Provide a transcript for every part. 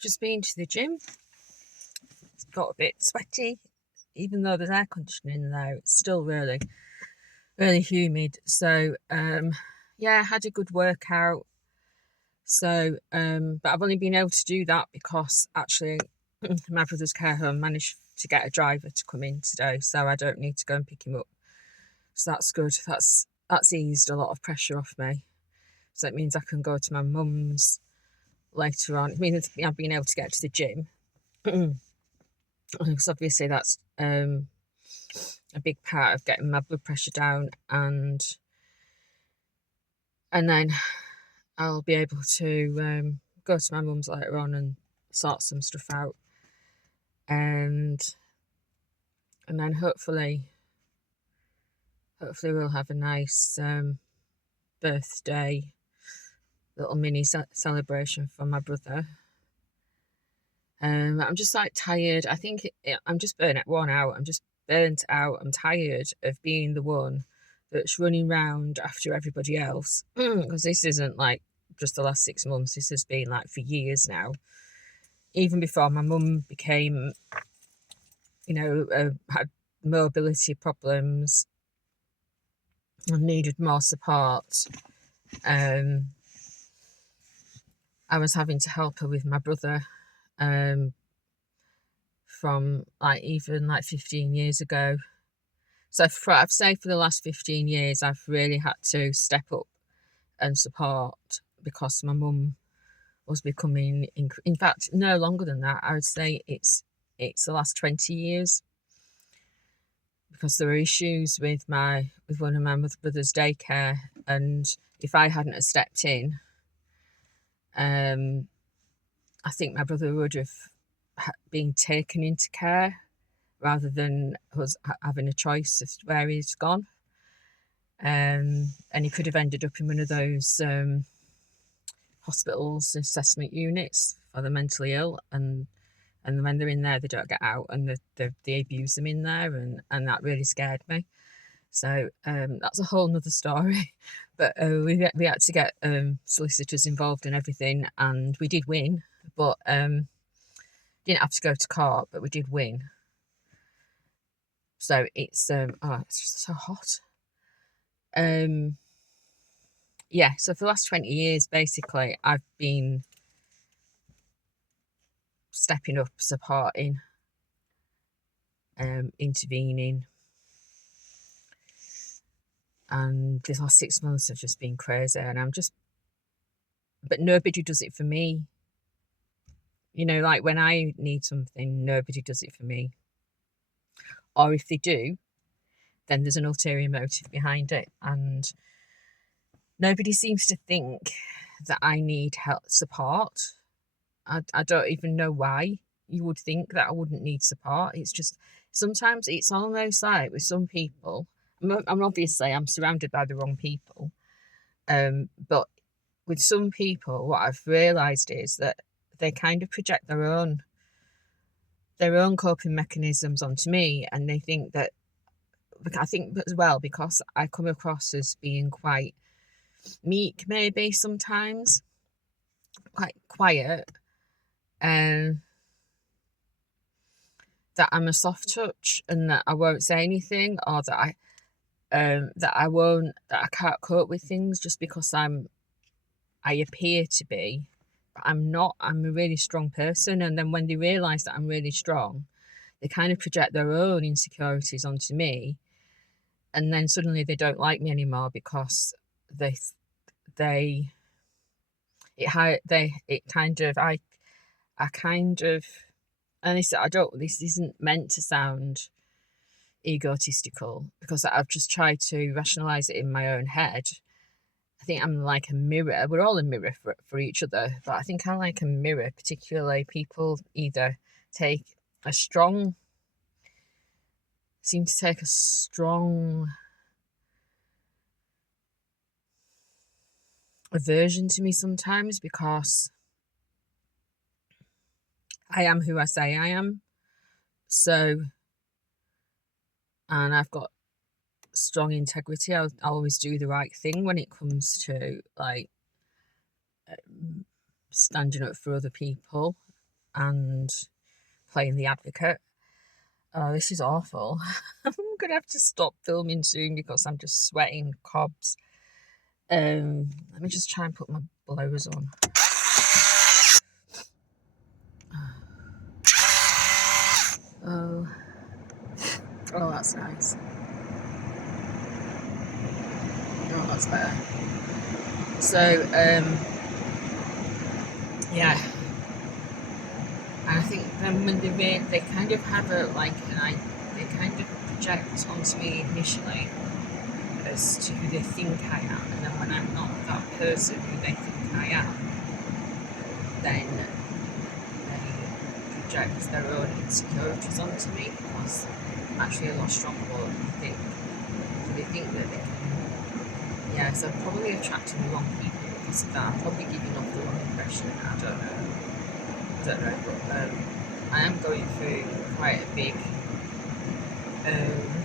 Just been to the gym. It's got a bit sweaty, even though there's air conditioning in there. It's still really, really humid. So, yeah, I had a good workout. So, but I've only been able to do that because actually my brother's care home managed to get a driver to come in today, so I don't need to go and pick him up. So that's good. That's eased a lot of pressure off me. So it means I can go to my mum's later on. It means I've been able to get to the gym. Because obviously that's a big part of getting my blood pressure down, and then I'll be able to go to my mum's later on and sort some stuff out, and then hopefully we'll have a nice birthday little mini celebration for my brother. I'm just like tired. I think I'm just worn out. I'm just burnt out. I'm tired of being the one that's running round after everybody else. Because this isn't like just the last 6 months. This has been like for years now. Even before my mum became, had mobility problems and needed more support. I was having to help her with my brother. From even 15 years ago. So I'd say for the last 15 years, I've really had to step up and support because my mum was becoming, in fact, no longer than that. I would say it's the last 20 years, because there were issues with one of my brother's daycare, and if I hadn't have stepped in, I think my brother would have been taken into care rather than us having a choice as to where he's gone. And he could have ended up in one of those hospitals, assessment units for the mentally ill, and when they're in there, they don't get out, and they abuse them in there, and that really scared me. So that's a whole nother story. But we had to get solicitors involved and everything, and we did win, but didn't have to go to court, but we did win. So it's it's just so hot. Yeah, so for the last 20 years, basically, I've been stepping up, supporting, intervening. And these last 6 months have just been crazy, and but nobody does it for me. Like when I need something, nobody does it for me. Or if they do, then there's an ulterior motive behind it, and nobody seems to think that I need help, support. I don't even know why you would think that I wouldn't need support. It's just sometimes it's almost like with some people, I'm surrounded by the wrong people, but with some people, what I've realised is that they kind of project their own coping mechanisms onto me, and they think that, I think as well, because I come across as being quite meek, maybe sometimes quite quiet, and that I'm a soft touch, and that I won't say anything, or that I can't cope with things just because I appear to be, but I'm not. I'm a really strong person, and then when they realise that I'm really strong, they kind of project their own insecurities onto me, and then suddenly they don't like me anymore because they it kind of I kind of, and this isn't meant to sound egotistical, because I've just tried to rationalize it in my own head. I think I'm like a mirror. We're all a mirror for each other, but I think I'm like a mirror. Particularly, people either seem to take a strong aversion to me sometimes, because I am who I say I am. So, and I've got strong integrity. I'll always do the right thing when it comes to standing up for other people. and playing the advocate. Oh, this is awful. I'm gonna have to stop filming soon because I'm just sweating cobs. Let me just try and put my blowers on. Oh, oh, that's nice. Oh, that's better. So, yeah. And I think then when they kind of have a they kind of project onto me initially as to who they think I am, and then when I'm not that person who they think I am, then they project their own insecurities onto me because I'm actually a lot stronger than they think. So they think that they can. Yeah, so I'm probably attracting the wrong people because of that. I'm probably giving off the wrong impression. I don't know, but I am going through quite a big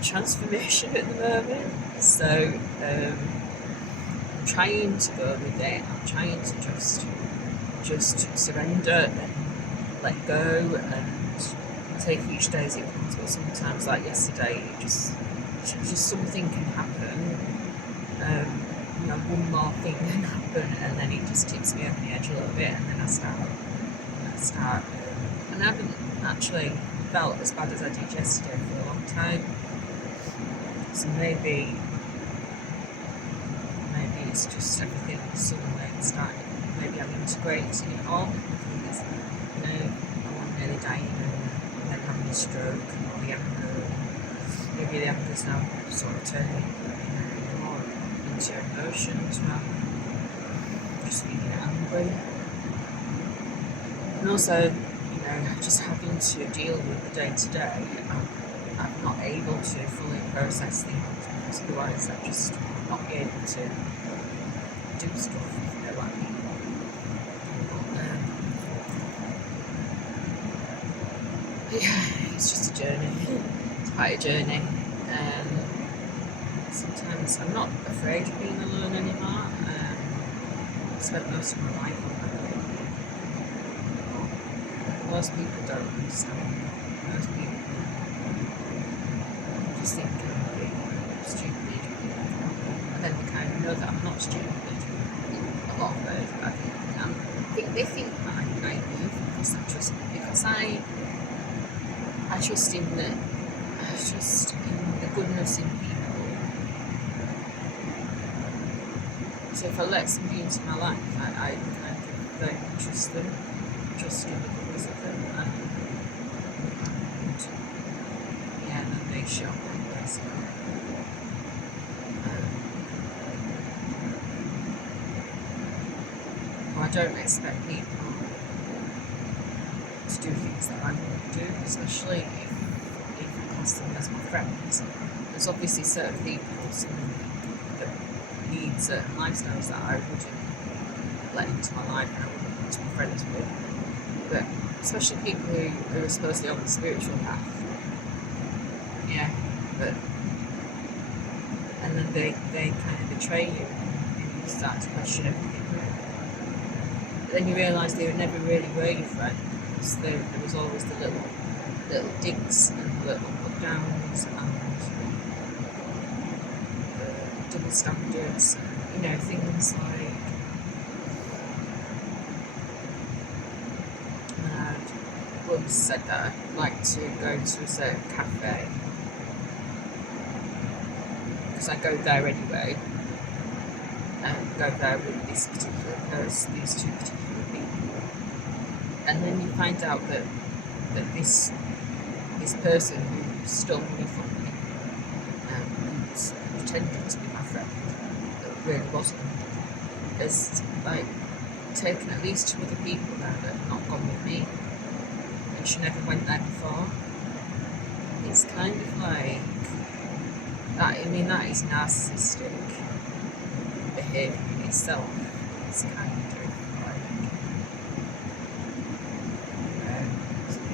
transformation at the moment. So I'm trying to go with it. I'm trying to just surrender and let go and take each day as it comes. But sometimes, like yesterday, just something can happen. One more thing can happen, and then it just tips me over the edge a little bit, and then I start, and I haven't actually felt as bad as I did yesterday for a long time. So maybe it's just everything suddenly starting. Maybe I'm integrating it all. Because, I'm nearly dying and then having a stroke and all the anger. Maybe the anger's now sort of turning more into emotions rather than just being angry. And also, just having to deal with the day-to-day, I'm not able to fully process things because otherwise I'd just not be able to do stuff, if you know what I mean. Yeah, it's just a journey. It's quite a journey. Sometimes I'm not afraid of being alone anymore. I spent most of my life on my own. Most people don't understand. Most people just think I'm being stupid. And then they kind of know that I'm not stupid. A lot of those, but I think they think that I'm naive because I trust in the goodness in people. So if I let somebody into my life, I very much trust them, trust in the goodness of them, and then they show up like this. I don't expect people to do things that I wouldn't do, especially if I class them as my friends. There's obviously certain people that need certain lifestyles that I wouldn't let into my life and I wouldn't want to be friends with. But especially people who are supposedly on the spiritual path. Yeah, and then they kind of betray you and you start to question everything. But then you realise they never really were your friend because there was always the little digs and little put downs and double standards, things like I once said that I'd like to go to a certain cafe because I go there anyway and go there with this particular person, these two particular people, and then you find out that this person who stole money from me who's pretending to be my friend that really wasn't has taken at least 2 other people there that have not gone with me, and she never went there before. It's kind of like that. I mean, that is narcissistic behaviour in itself. It's kind of like,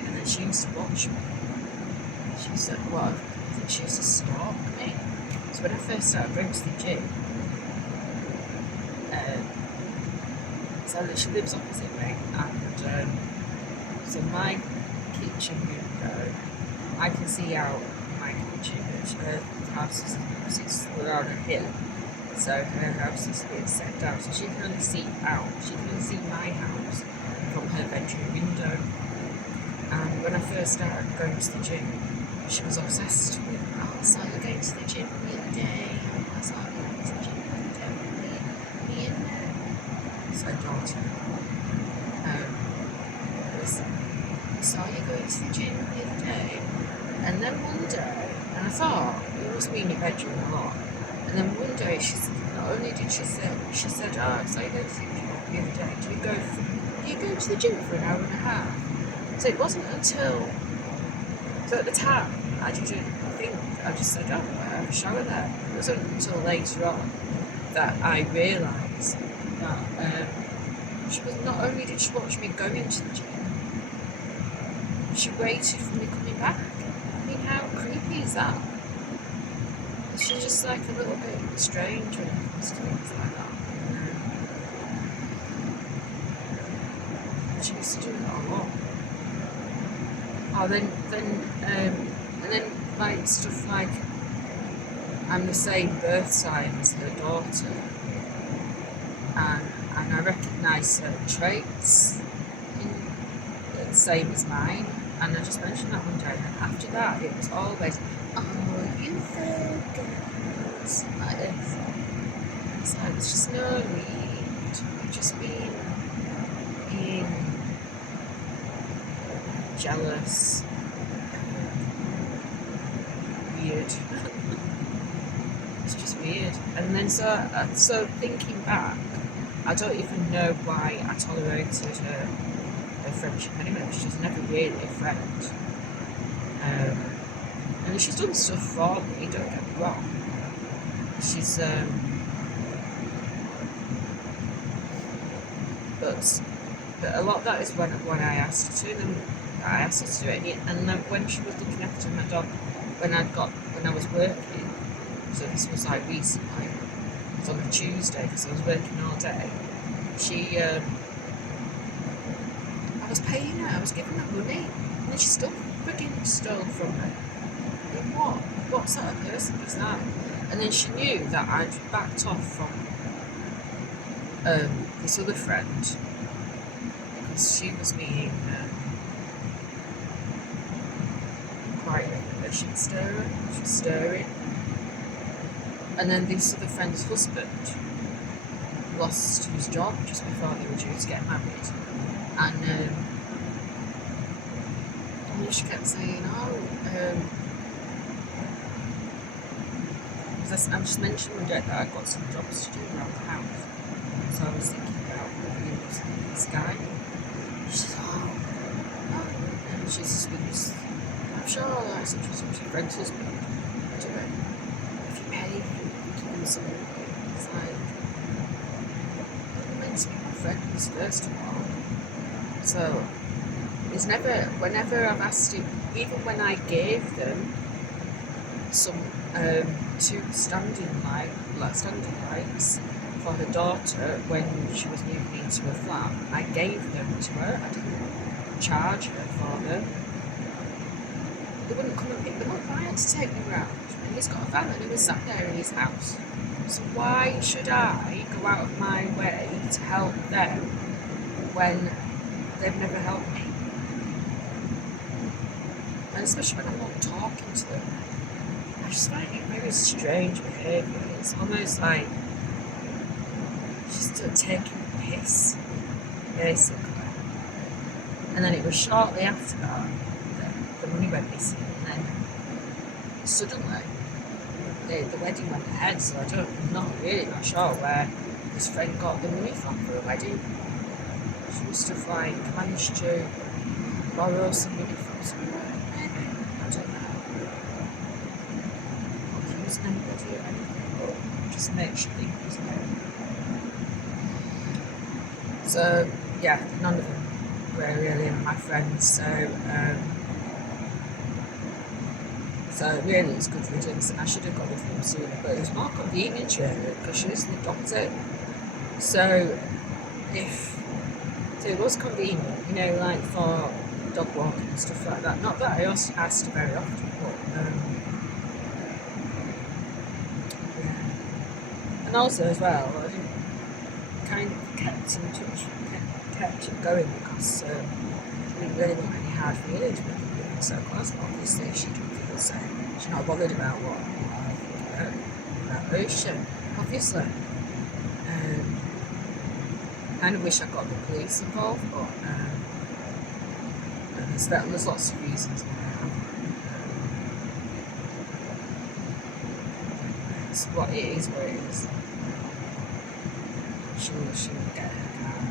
and then she used to watch me. She said, "What?" I think she used to stalk me. So when I first started going to the gym, so she lives opposite me, and So my kitchen window, I can see out my kitchen, which her house is around a hill. So her house is being set down, so she can only see out. She can only see my house from her bedroom window. And when I first started going to the gym, she was obsessed with, oh, I saw you going to the gym the other day. I saw you going to the gym the other day. Me and so daughter. Listen, I saw you going to the gym the other day. And then one day, and I thought, you must be in your bedroom a lot. And then one day, not only did she said, oh, I saw you going to the gym the other day. Do you go to the gym for an hour and a half? So it wasn't until, so at the time, I didn't think, I just said, oh, I have a shower there. It wasn't until later on that I realised that she was, not only did she watch me go into the gym, she waited for me coming back. I mean, how creepy is that? She's just like a little bit strange when it comes to things like that. She used to do that a lot. Oh, and then like stuff like I'm the same birth sign as her daughter, and I recognise certain traits the same as mine. And I just mentioned that one day, and after that it was always, oh, you girls, like this. It's like, there's just no need. You've just been jealous, weird. It's just weird. And then so thinking back, I don't even know why I tolerated her friendship anyway. She was never really a friend. And she's done stuff for me, don't get me wrong. She's but a lot of that is when I asked her to, and I asked her to do it. And then when she was looking after my dog, when I was working, so this was like recently, it was on a Tuesday because I was working all day. I was paying her, I was giving her money, and then she still frigging stole from me. I mean, what sort of person is that? And then she knew that I'd backed off from this other friend because she was being quite stirring. She was stirring. And then this other friend's husband lost his job just before they were due to get married. And she kept saying, I just mentioned one day that I'd got some jobs to do around the house. So I was thinking about moving with this guy. She said, and she's just with this, I'm sure like such and such a friend's husband do it. If you pay him, give him some money. It's like, they're meant to be my friends first of all. So it's never, whenever I've asked him, even when I gave them some two standing lights for her daughter when she was moving into a flat, I gave them to her. I didn't charge her for them. They wouldn't come and pick them up. I had to take them round. And he's got a van and he was sat there in his house. So why should I go out of my way to help them when they've never helped me? And especially when I'm not talking to them. I just find it very strange behaviour. It's almost like just taking the piss, basically. And then it was shortly after that the money went missing, and then suddenly the wedding went ahead. So I'm not sure where this friend got the money from for a wedding. She must have managed to borrow some money from somewhere. Maybe, I don't know. Not accusing anybody or anything, but just make sure things know. So yeah, none of them were really my friends. So really it's good riddance, and I should have got with them sooner, but it was more convenient really because she just lived opposite. So it was convenient, like for dog walking and stuff like that. Not that I asked her very often, but yeah. And also as well, I didn't kind of kept in touch, kept it going because I didn't really want any hard feelings with them being so close. But obviously, she didn't feel so. She's not bothered about what I think about her shit. Obviously, kind of wish I got the police involved, but there's lots of reasons why I haven't. It's what it is, what it is. She'll get her car.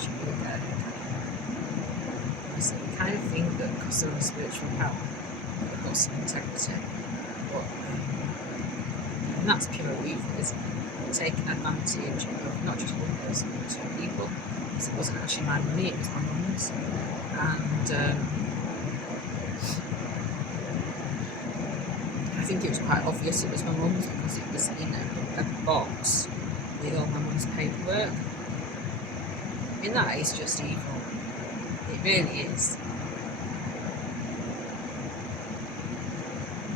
She will get her car. So you kind of think that because they're on spiritual power, they've got some integrity. But and that's pure evil, isn't it? Taking advantage of not just one person, but two people. Because it wasn't actually my money, it was my mum's. And I think it was quite obvious it was my mum's because it was in a box with all my mum's paperwork. I mean, that is just evil. It really is.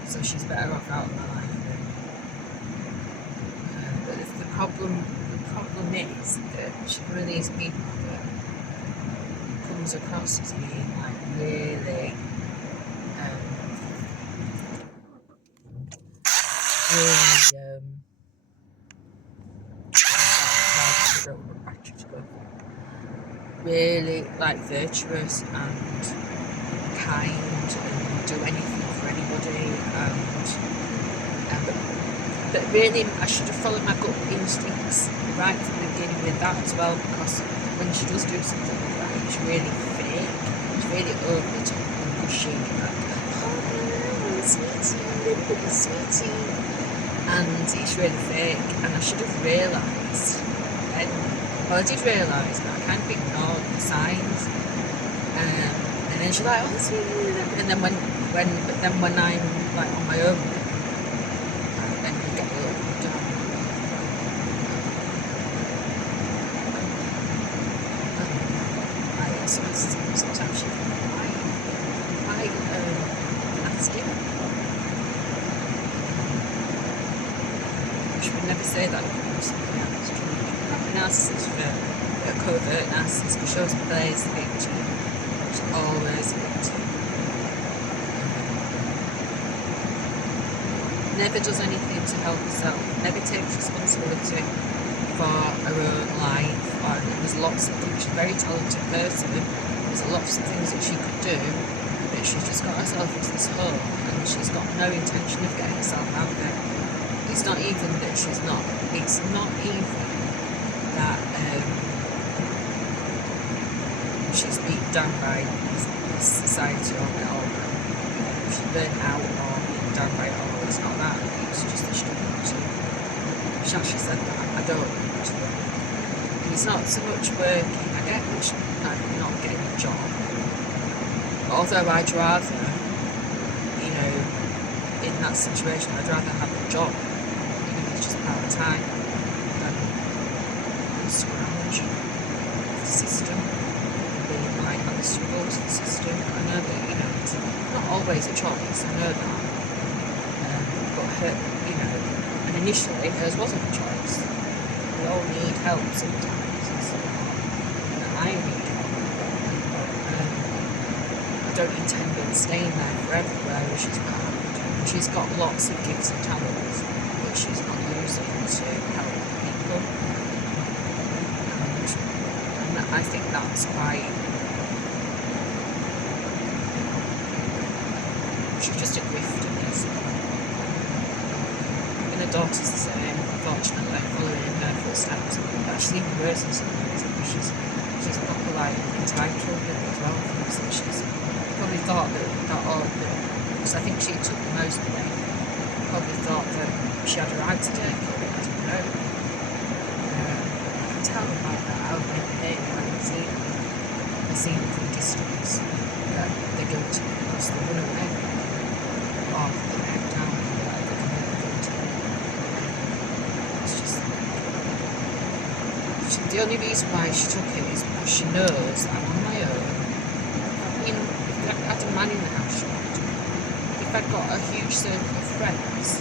So she's better off out of my life. But the problem is that she's one of these people that comes across as being like really really like virtuous and kind and do anything for anybody but really I should have followed my gut instincts right from the beginning with that as well, because when she does do something like that, it's really fake, it's really over the top and gushy, like, oh sweetie, and it's really fake. And I should have realised, and well, I did realise, but I kind of ignored the signs. And then she's like, oh, sweetie, and then when I'm like on my own, then you get a little bit down. Sometimes she can be quite nasty. She would never say that to somebody else. She would be narcissist, a covert narcissist, because she always plays the victim. She's always a victim. Never does anything to help herself, never takes responsibility for her own life. There's lots of things, she's a very talented person, there's lots of things that she could do, but she's just got herself into this hole and she's got no intention of getting herself out of it. It's not even that it's not even that she's beat down by society or she's burnt out or beaten down by it all. It's not that, it's just that she doesn't want to. She actually said that, I don't want to work. And it's not so much working, I get which I'm not getting a job. But although I'd rather, in that situation, I'd rather have a job, even if it's just part-time, than scrounge of the system, being like answerable to the system. I know that, it's not always a choice, I know that. But her, and initially hers wasn't a choice. We all need help sometimes. I need help. I don't intend on staying there forever where she's at. She's got lots of gifts and talents that she's not using to help people. And I think that's quite... She's just a grifter, basically. And her daughter's the same, unfortunately, following in her footsteps. But she's even worse in some ways, because she's proper like entitled as well. So she's probably thought that because I think she took the most of it, probably thought that she had a right to take it. I don't know. I can tell by that how they behave when I see them from distance that they're guilty because they run away or put their head down and they're guilty. It's just the only reason why she took it is because she knows that I'm on my own. in the house, she wouldn't do it. If I'd got a huge circle of friends,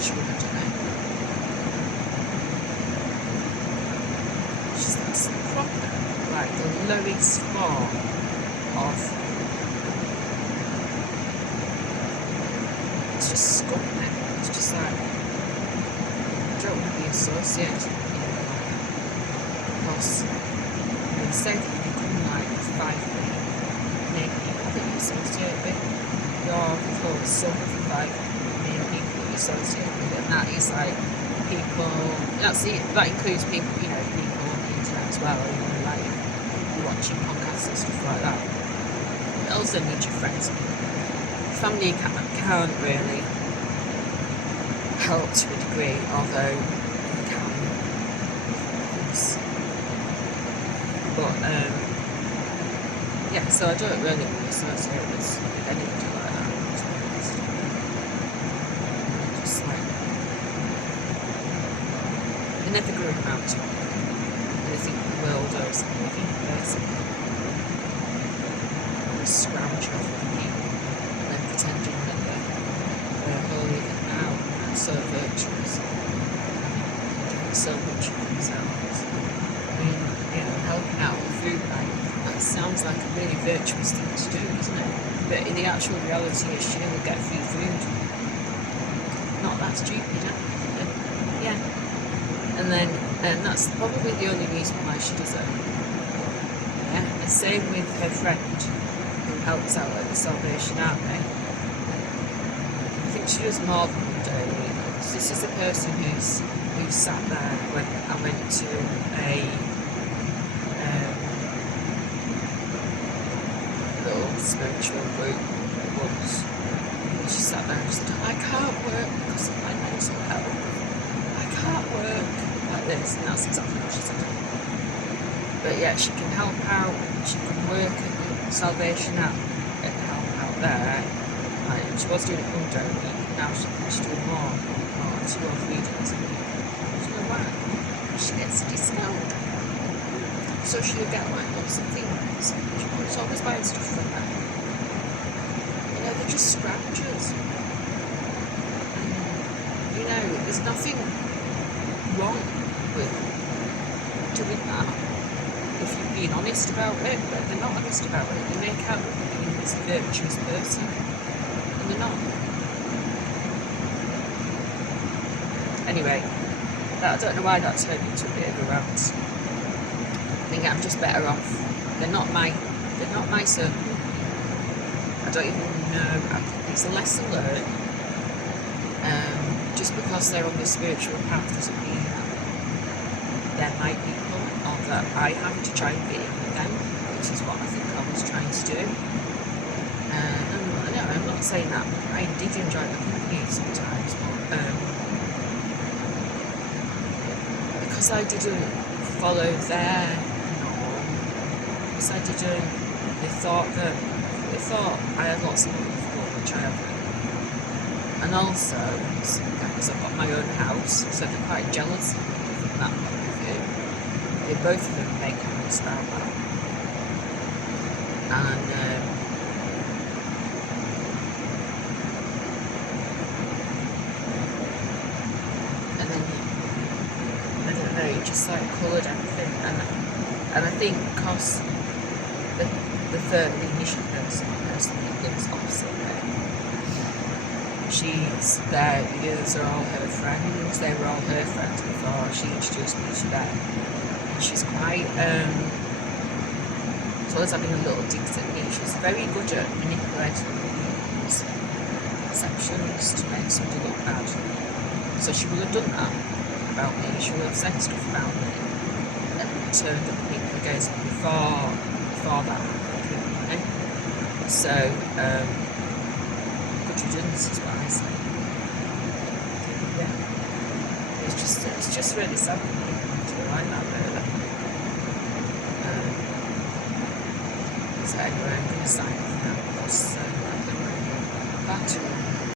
she wouldn't have done it. That's proper, like the lowest form of, it's just scum, isn't it? It's just like, I don't want to be associated with people like that. Because they say that you become like 5 main people that you associate with. You're the whole sum of the 5 main people that you associate with, and that is like people, that includes people, you know, people as well, you know, like you're watching podcasts and stuff like that. You also need your friends. Family can't really help to a degree, although they can. But yeah, so I don't really want to associate with anybody like that. Just like they never grew amount to me. I think the world owes them living person. They scrounge off of people and then pretending that they're holier than now and so virtuous and so much of themselves. I mean, you know, helping out with food bank, that sounds like a really virtuous thing to do, doesn't it? But in the actual reality is she will get free food. Not that stupid, huh? Yeah. And that's probably the only reason why she does it. Yeah, and same with her friend who helps out at the Salvation Army. I think she does more than one day a week. So this is the person who sat there when I went to a little spiritual group once. And she sat there and said, I can't work because of my mental health. I can't work like this, and that's exactly what she said. But yeah, she can help out, she can work at the Salvation Army and help out there. Like, she was doing it one day a week, now she's doing more 2 or 3 days a week. So why? She gets a discount. So she'll get like lots of things. She's always buying stuff from them. You know, they're just scroungers. And, you know, there's nothing wrong with doing that if you're being honest about it, but they're not honest about it. They make out that they're being this virtuous person, and they're not. Anyway, I don't know why that turned into a bit of a rant. I think I'm just better off. They're not my circle. I don't even know. It's a lesson learned. Just because they're on the spiritual path doesn't mean that they're my people, or that I have to try and fit in with them, which is what I think I was trying to do. And I'm not saying that I did enjoy the company sometimes, but because I didn't follow their norm, because they thought I had lots of money for which I haven't. And also, because I've got my own house, so they're quite jealous of me from that point of view. They both of them make comments about that. And then, I don't know, it just like coloured everything. And I think because the initial person that lives opposite there, she's there, those are all her friends, they were all her friends before she introduced me to them. And she's quite, as well as having a little digs at me, she's very good at manipulating people's perceptions to make somebody look bad. So she will have done that about me, she will have said stuff about me and turned other people against me before that happened, you know? So, is what I say. Yeah, it's just really sad for me to be like that, really. So anyway, I'm going to sign off now because I'm back to